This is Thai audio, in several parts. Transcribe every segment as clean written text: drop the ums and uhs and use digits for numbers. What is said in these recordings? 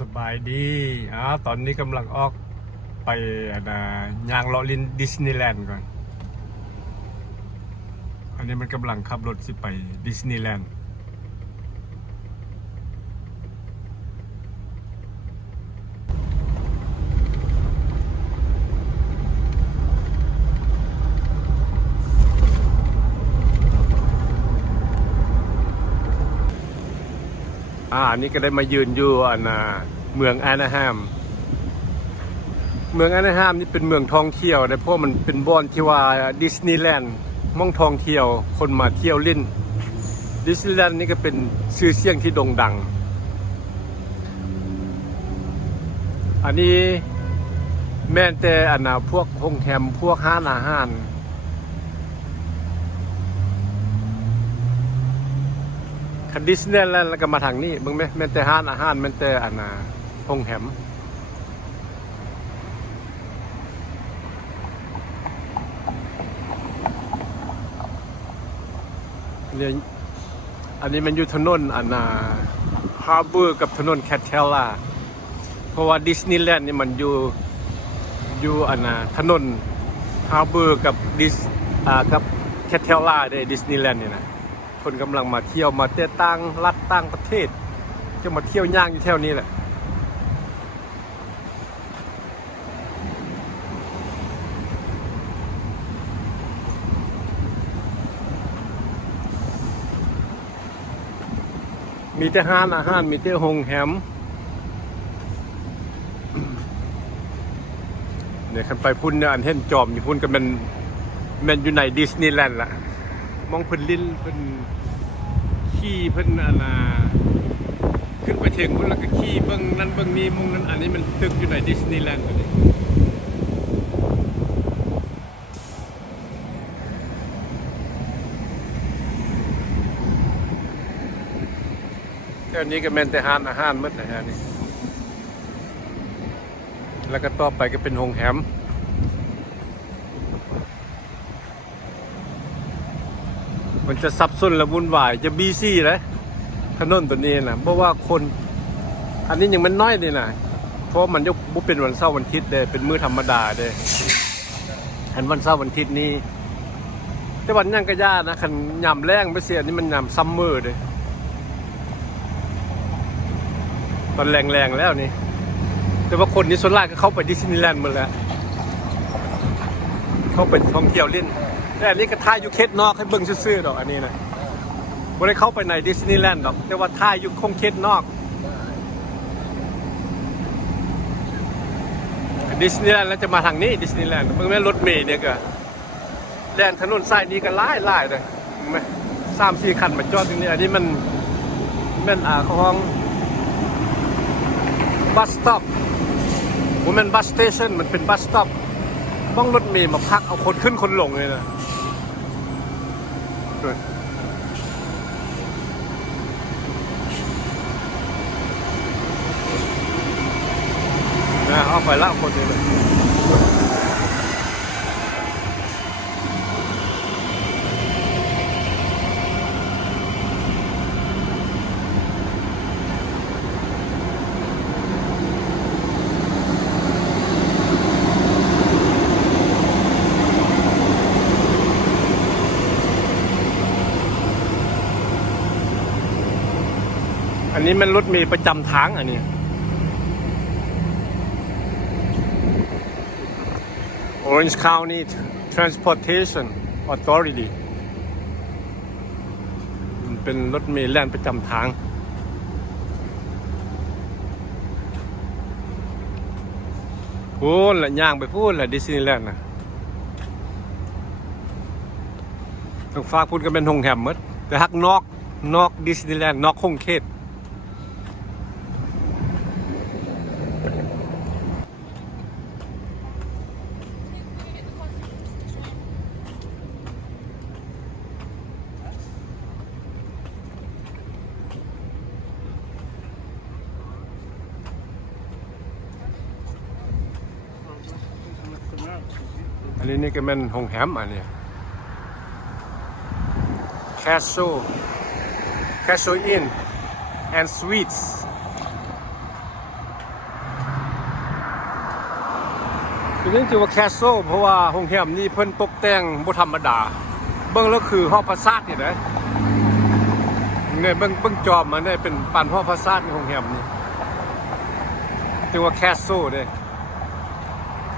สบายดีตอนนี้กำลังออกไปยางเลาะลินดิสนีย์แลนด์ก่อน อันนี้มันกำลังขับรถสิไปดิสนีย์แลนด์อันนี้ก็ได้มายืนอยู่เมืองแอนาฮามนี่เป็นเมืองท่องเที่ยวนะเพราะมันเป็นบ่อนที่ว่าดิสนีย์แลนด์ม่องท่องเที่ยวคนมาเที่ยวเล่นดิสนีย์แลนด์นี่ก็เป็นชื่อเสียงที่โด่งดังอันนี้แม้แต่พวกโรงแรมพวกร้านอาหารดิสนีย์แลนด์แล้วก็มาทางนี้มึงไหมแม้แต่ร้านอาหารแม้แต่โรงแรมเนี่ยอันนี้มันอยู่ถนนฮาร์เบอร์กับถนนแคทเทลล่าเพราะว่าดิสนีย์แลนด์นี่มันอยู่ถนนฮาร์เบอร์กับกับแคทเทลล่าได้ดิสนีย์แลนด์นี่นะคนกำลังมาเที่ยวมาเที่ยวต่างรัฐต่างประเทศจะมาเที่ยวย่างอยู่แถวนี้แหละมีแต่ร้านอาหารมีแต่โรงแรมเนี่ยคันไปพุ่นเนี่ยอันเห็นจอมอยู่พุ่นก็มันอยู่ในดิสนีย์แลนด์ละมองเพิ่นลิ้นเพิ่นขี่เพิ่นขึ้นไปถึงพุ่นแล้วก็ขี่เบิ่งนั่นเบิ่งนี่มุงนั้นอันนี้มันตึกอยู่ในดิสนีย์แลนด์ตัวนี้อันนี้ก็แม่นแต่ร้านอาหารหมดเลยฮะนี่แล้วก็ต่อไปก็เป็นโรงแรมมันจะสับสนและวุ่นวายจะบีซี่เลยถนนตัวนี้นะเพราะว่าคนอันนี้ยังมันน้อยเลยนะเพราะมันยกบุเป็นวันเสาร์วันอาทิตย์เลยเป็นมื้อธรรมดาเลยอันวันเสาร์วันอาทิตย์นี้แต่วันยังก็ยากนะคันยามแรงไม่เสียนี่มันยามซัมเมอร์เลยตอนแรงๆแล้วนี่แต่ว่าคนนี้ส่วนมากก็เข้าไปดิสนีย์แลนด์หมดแล้วเข้าไปท่องเที่ยวเล่นแต่อันนี้ก็ท่ายอยู่เขตนอกให้เบิ่งซื่อๆดอกอันนี้นะไม่ได้เข้าไปในดิสนีย์แลนด์ดอกแต่ว่าท่ายอยู่คงเขตนอกดิสนีย์แลนด์แล้วจะมาทางนี้ดิสนีย์แลนด์เพิ่งแม่รถเมล์เนี่ยก็แลนถนนสายนี้ก็ไล่เลยไม่3-4 คันมาจอดตรงนี้อันนี้มันห้องบัสสต็อปมันบัสสเตชันมันเป็นบัสสต็อปบ้องรถเมล์มาพักเอาคนขึ้นคนลงเลยนะเอาไปละคนนี้เลยอันนี้มันรถเมล์ประจำทางอันนี้Orange County Transportation Authority มันเป็นรถเมล์แล่นประจำทางพูดละย่างไปพูดละดิสนีย์แลนด์นะต้องฝากพูดกันเป็นโรงแรมหมดแต่ฮักนอกดิสนีย์แลนด์นอกห้องเขตอันนี้นี่ก็เป็นโรงแรมอันนี้ Castle 'Inn and Suites ตัวนี้ชื่อว่าแคสโซเพราะว่าโรงแรมนี่เพิ่นตกแต่งบ่ธรรมดาเบิ่งแล้วคือหอพระซาดนี่นะเนี่ยเบิ่งจอมมันได้เป็นปานหอพระซาดในโรงแรมนี่ชื่อว่าแคสโซเด้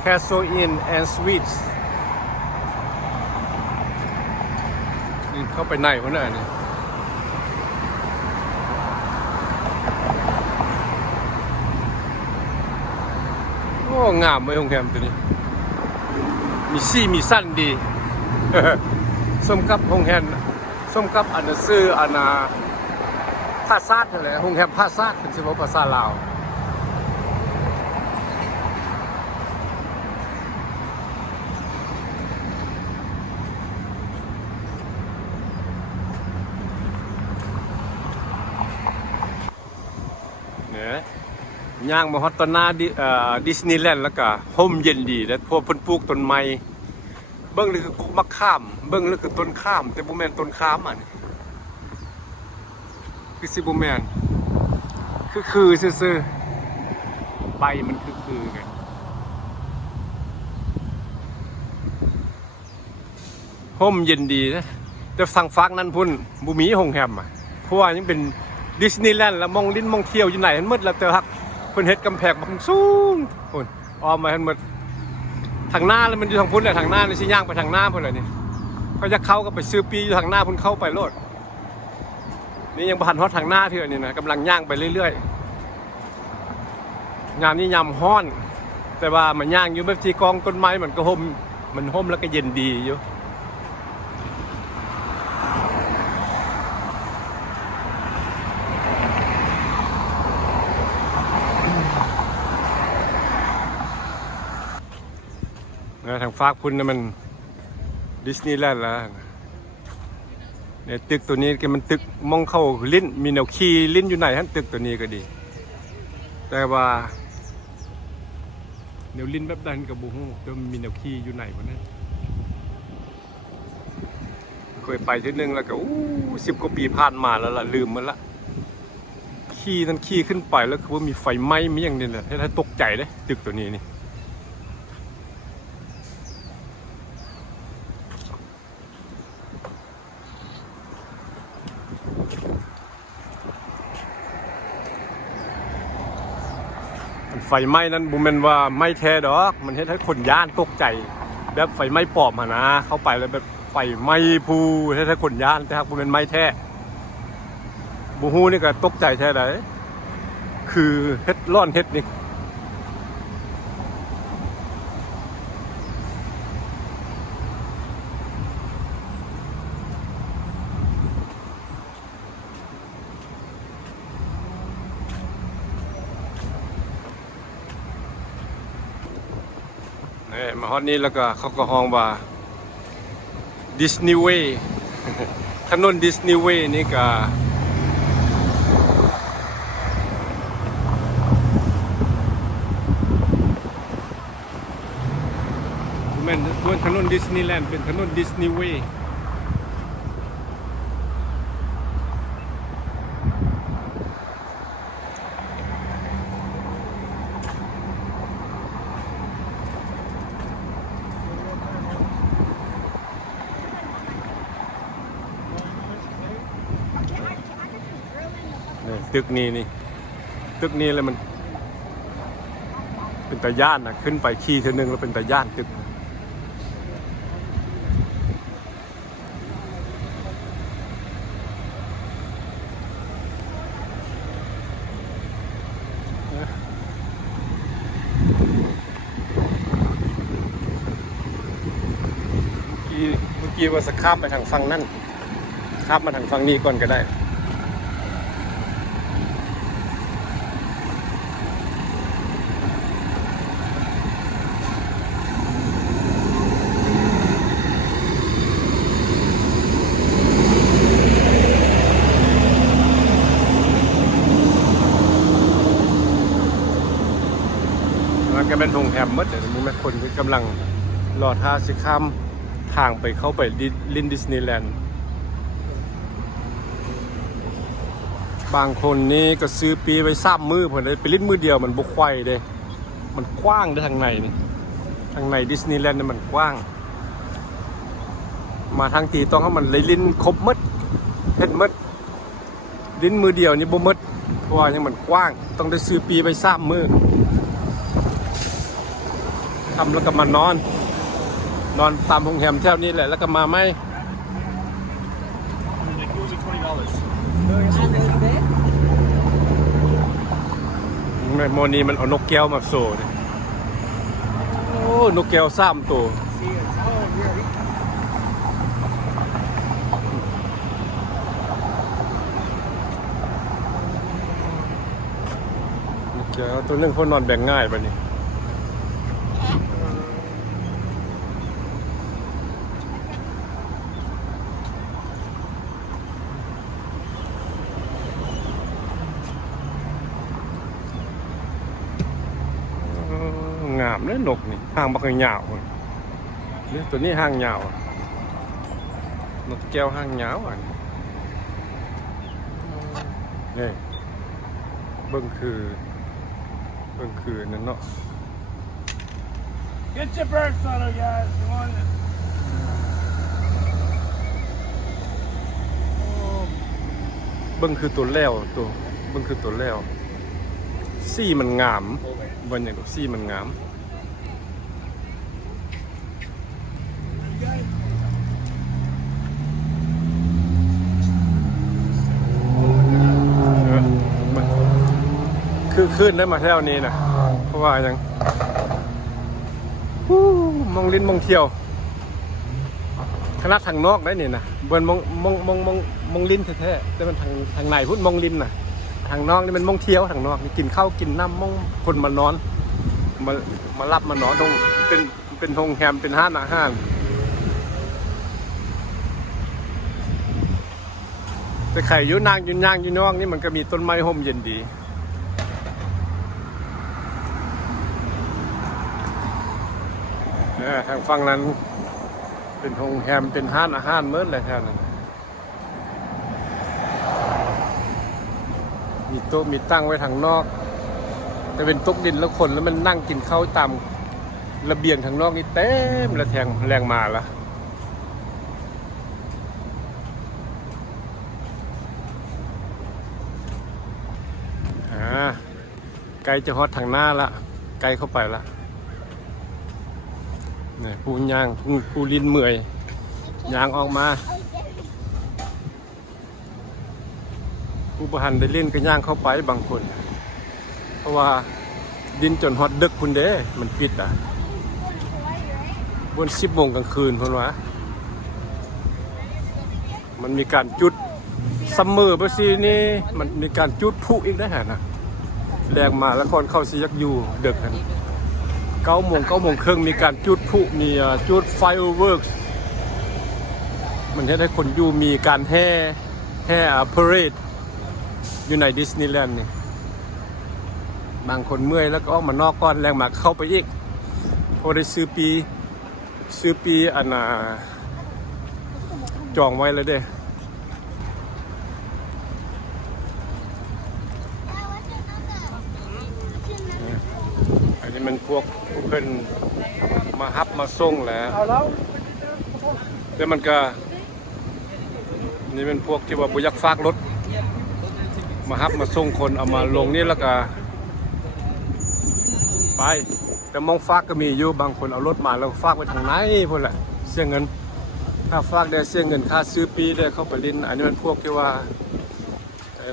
แคสโซอินแอนด์สวีทส์นี่เข้าไปในพุ่นน่ะนี่โอ้งามเว้ยโรงแรมตัวนี้มีซี่มีสั้นดี สมกับโรงแรมสมกับอันซื้ออันภาษานั่นแหละโรงแรมภาษาเป็นสิว่าภาษาลาวเนี่ยย่างมาฮอตตอนหน้าดิสนีย์แลนด์แล้วก็ห่มเย็นดีแล้วพวกเพิ่นปลูกต้นไม้เบิ่งนี่คือกุกมะข้ามเบิ่งนี่คือต้นข้ามแต่บ่แม่นต้นข้ามอ่ะนี่คือสิบ่แม่นคือซื่อๆใบมันคือไงห่มเย็นดีนะแต่ฝั่งฟักนั้นพุ่นบ่มีโรงแรมอ่ะเพราะว่ายังเป็นดิสนีย์แลนด์แล้วมองลิ้นมองเที่ยวอยู่ไหนมันมืดแล้วแต่ฮักเพิ่นเฮ็ดกำแพงบังสูงพุ่นอ้อมมาให้มันทางหน้าแล้วมันอยู่ทางพุ่นแหละทางหน้านี่สิย่างไปทางหน้าพุ่นแหละนี่เขาจะเข้าก็ไปซื้อปีอยู่ทางหน้าพุ่นเข้าไปโลดนี่ยังบ่ทันฮอดทางหน้าเทื่อนี่นะกำลังย่างไปเรื่อยๆงานนี้ยามฮ้อน แต่ว่ามันย่างอยู่แบบที่กองต้นไม้มันก็ห่มมันห่มแล้วก็เย็นดีอยู่ทางฟากพุ่นนะมันดิสนีย์แลนด์แล้วเนี่ยตึกตัวนี้ก็มันตึกมองเข้าลิ้นมีแนวคีลิ้นอยู่ไหนฮะตึกตัวนี้ก็ดีแต่ว่าแนวลิ้นแบบนั้นกับบูฮูจะมีแนวคีอยู่ไหนวะเนี่ยเคยไปทีนึงแล้วก็10 กว่าปีผ่านมาแล้วล่ะลืมมันละคีนั่นคีขึ้นไปแล้วคือว่ามีไฟไหม้มีอย่างนี้แหละให้ตกใจเลยตึกตัวนี้นี่ไฟไหม้นั้นบุแมนว่าไม่แท้ดอกมันเฮ็ดให้คนย่านตกใจแบบไฟไหม้ปลอมหนะเข้าไปแล้วแบบไฟไหม้พูเฮ็ดให้คนย่านแต่หากบุแมนไหม้แท้บูฮูนี่ก็ตกใจแท้ไดคือเฮ็ดร้อนเฮ็ดนี่มาฮอตนี้แล้วก็เขาก็ห้องว่าดิสนีย์เวย์ถนนดิสนีย์เวย์นี่ก็แม่นบนถนนดิสนีย์แลนด์เป็นถนนดิสนีย์เวย์ตึกนี้ตึกนี้เลยมันเป็นตาย่านนะขึ้นไปขี่เท่านึงแล้วเป็นตาย่านตึกเมื่อกี้ว่าจะข้ามไปทางฝั่งนั่นข้ามมาทางฝั่งนี้ก่อนก็ได้มันก็เป็นโรงแรมมืดเลยมีแม่คนกำลังรอท่าสิข้ามทางไปเข้าไปลินดิสนีย์แลนด์บางคนนี่ก็ซื้อปีไป3 มื้อเพิ่นเลยไปลิ้นมือเดียวมันบุกไข่เด้มันกว้างได้ทางในนี่ ทางในดิสนีย์แลนด์นี่มันกว้างมาทางทีต้องให้มันเลยลิ้นครบหมดเฮ็ดหมดลิ้นมือเดียวนี่บ่หมดเพราะว่ายังมันกว้างต้องได้ซื้อปีไป3 มื้อทำแล้วก็มานอนตามโรงแรมแถวนี้แหละแล้วก็มาไหมในโมนีมันเอานกแก้วมาโซ่เนี่ยโอ้นกแก้ว3 ตัวนกแก้วตัวนึงเขานอนแบ่งง่ายป่ะนี่งามเลยนกนี่หางบักยาวเนี่ยตัวนี้หางยาวนกแก้วหางยาวอันนี่เบิ่งคือนั่นเนาะ Get your bird photo, guys. You want it? เบิ่งคือตัวแล้วตัวเบิ่งคือตัวแล้วสีมันงามวันอย่างสีมันงามคือขึ้นได้มาแถวนี้นะเพราะว่ายังมองลิ้นมองเที่ยวคณะทางนอกได้นี่นะเบิ่นมองลิ้นแท้ๆแต่มันทางในพุ่นมองลิ้นน่ะทางนอกนี่มันมองเที่ยวทางนอกนี่กินข้าวกินน้ำมองคนมานอนมารับมานอนตรงเป็นโรงแรมเป็นห้านอาหารแต่ไข่ยุ่นางยุ่นย่างยุ่นนอกนี่มันก็มีต้นไม้ห่มเย็นดีทางฝั่งนั้นเป็นโรงแรมเป็นห้านอาหารเมื่อไรแถวนั้นมีโต๊ะมีตั้งไว้ทางนอกแต่เป็นโต๊ะดินแล้วคนแล้วมันนั่งกินข้าวตามระเบียงทางนอกนี่เต็มระแทงแรงมาละไกลจะฮอดทางหน้าละไกลเข้าไปละเนี่ยผู้ย่างผู้ลิ้นเมื่อยย่างออกมาผู้ประหันได้เล่นก็ย่างเข้าไปบางคนเพราะว่าดินจนฮอตดึกคุณเด้มันปิดบน10 โมงกลางคืนคนวะมันมีการจุดซัมเมอร์ไปสินี่มันมีการจุดพลุอีกได้ฮะนะแรงมาแล้วคนเข้าสิยักอยู่ดึกกัน9 โมงครึ่งมีการจุดพลุมีจุดไฟเวิร์กมันจะให้คนอยู่มีการแห่พาเหรดอยู่ในดิสนีย์แลนด์นี่บางคนเมื่อยแล้วก็ออกมานอกก้อนแรงมาเข้าไปอีกพอได้ซื้อปีอันจองไว้เลยเด้อันนี้มันพวกเพิ่นมาฮับมาส่งแล้วแล้วมันก็นี่เป็นพวกที่ว่าบุยักฝากรถมาฮับมาส่งคนเอามาลงนี่แล้วก็ไปแต่มองฝากก็มีอยู่บางคนเอารถมาแล้วฝากไปทางไหนพุ่นแหละเสียเงินค่าฝากได้เสียเงินค่าซื้อปีได้เข้าไปลิ้นอันนี้มันพวกที่ว่า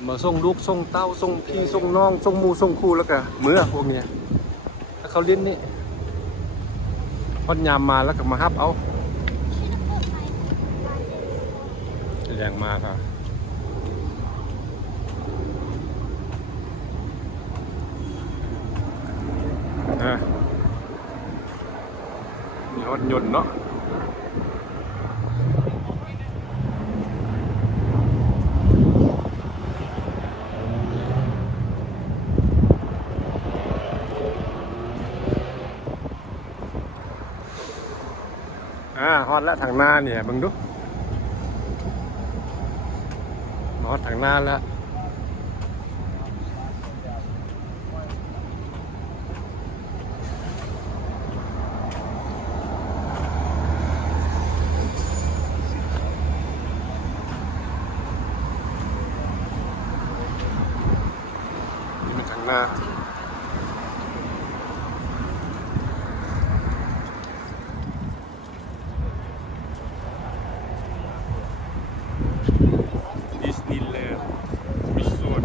มาส่งลูกส่งเต้าส่งพี่ส่งน้องส่งหมู่ส่งคู่แล้วก็เมื่อพวกเนี้ยถ้าเขาลิ้นนี่พอดยามมาแล้วก็มาฮับเอาแรงมากครับมีรถยนต์เนาะฮอดแล้วทางหน้าเนี่ยบังดูฮอดทางหน้าแล้ว นะ Disneyland Resort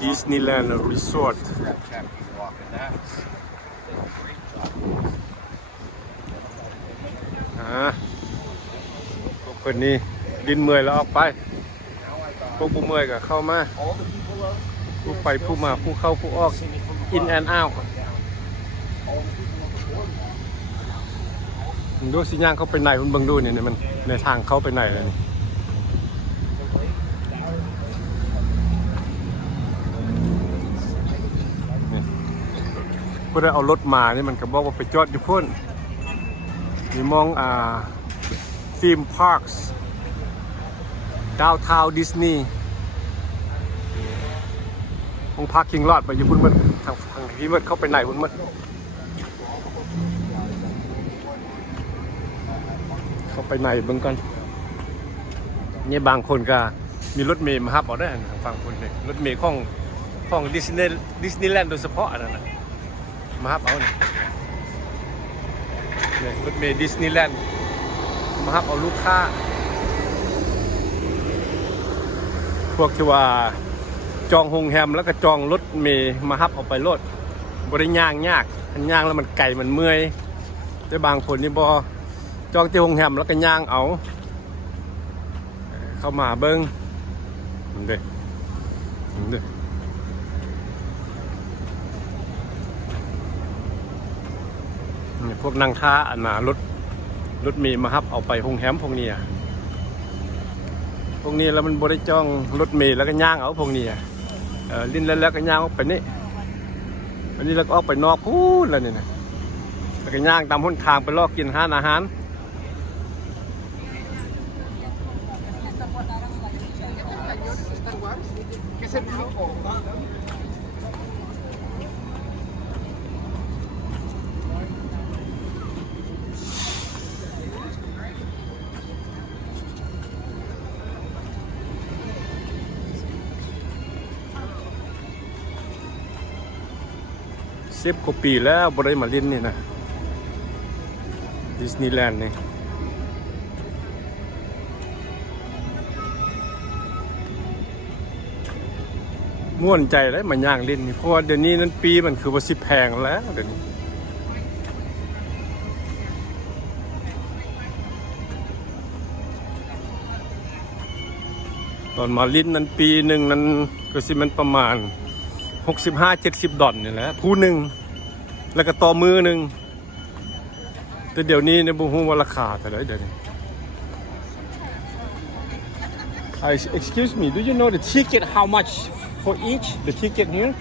Disneyland Resort พวกคนนี้ดินเมื่อยแล้วออกไปพวกผู้เมื่อยก็เข้ามาผู้ไปผู้มาผู้เข้าผู้ออก in and out ดูสิย่างเขาไปไหนคุณเบิ่งดูเนี่ยมันในทางเขาไปไหนเลยนี่ผู้ได้เอารถมานี่มันก็บอกว่าไปจอดอยู่พุ่นนี่มองธีมพาร์คดาวทาวดิสนีย์มองพาร์คคิงลอดไปอยู่พุ่นมันทางที่มันเข้าไปไหนพุ่นมันเข้าไปไหนเบิ่งก่อนนี่บางคนก็มีรถเมล์มาฮับเอาได้ทางฝั่งคนเนี่ยรถเมล์ของดิสนีย์แลนด์โดยเฉพาะนั่นนะมาฮับเอาเนี่ยรถเมล์ดิสนีย์แลนด์มาฮับเอาลูกค้าพวกที่ว่าจองโรงแรมแล้วก็จองรถเมล์มาฮับเอาไปรถบริย่างยากมันย่างแล้วมันไก่มันเมื่อยแต่บางคนนี่บ่จองที่โรงแรมแล้วก็ย่างเอาเข้ามาเบิ้งเด้นี่พวกนางค้าอันน่ะรถมีมาฮับเอาไปโรงแรมพวกนี้แล้วมันบริจองรถเมล์แล้วก็ย่างเอาพวกนี้ลิ้นแล้วก็ย่างออกไปนี่อันนี้แล้วก็ออกไปนอกพูดแล้วนี่นะแล้วก็ย่างตามหนทางไปลอกกินอาหาร10 กว่าปีแล้วบริมาลินนี่นะดิสนีย์แลนด์นี่ม่วนใจเลยมันย่างลินนี่เพราะว่าเดี๋ยวนี้นั้นปีมันคือว่า10 แพงแล้วเดี๋ยวนี้ตอนมาลินนั้นปีหนึ่งนั้นก็สิมันประมาณ65-70 ดอลลาร์นี่แหละผู้หนึ่งแล้วก็ต่อมือหนึ่งแต่เดี๋ยวนี้เนี่ยบุ้งว่าราคาเท่าไหร่เดี๋ยวนี้ Excuse me, do you know the ticket how much for each the ticket here?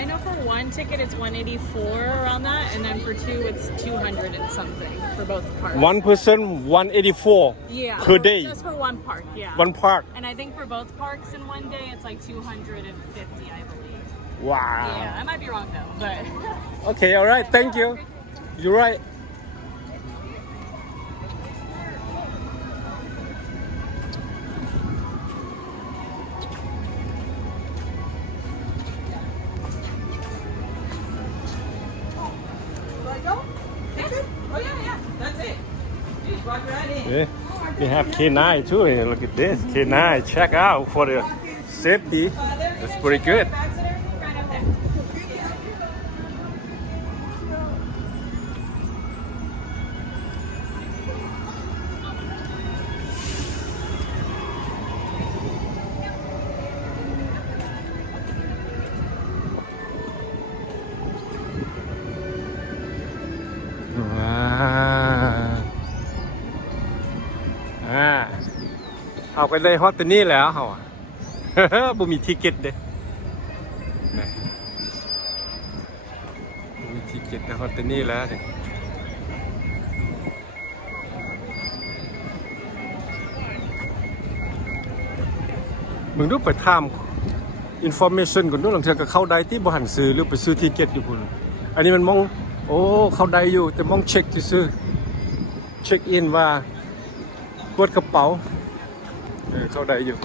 I know for one ticket it's 184 around that, and then for two it's 200 and something for both parks. One person 184 Yeah, per day. Just for one park, yeah. One park. And I think for both parks in one day it's like 250, I believe. Wow. Yeah, I might be wrong though, but. Okay, all right. Thank you. You're right. Yeah, they have K9 too. Look at this K9. Check out for the safety. That's pretty good. Wow. เอาไปเลยฮอตตัวนี้แล้วเหรอ บ่มีทิเก็ตเด้บ่มีทิเก็ตนะฮอตตัวนี้แล้วเด้มึงดูไปถาม information ก่อนดูหลังเทื่อก็เข้าได้ที่บ่หันซื้อหรือไปซื้อทิเก็ตอยู่พุ่นอันนี้มันมองโอ้เข้าได้อยู่แต่มองเช็คซื่อเช็คอินว่ากดกระเป๋าเข้าได้อยู่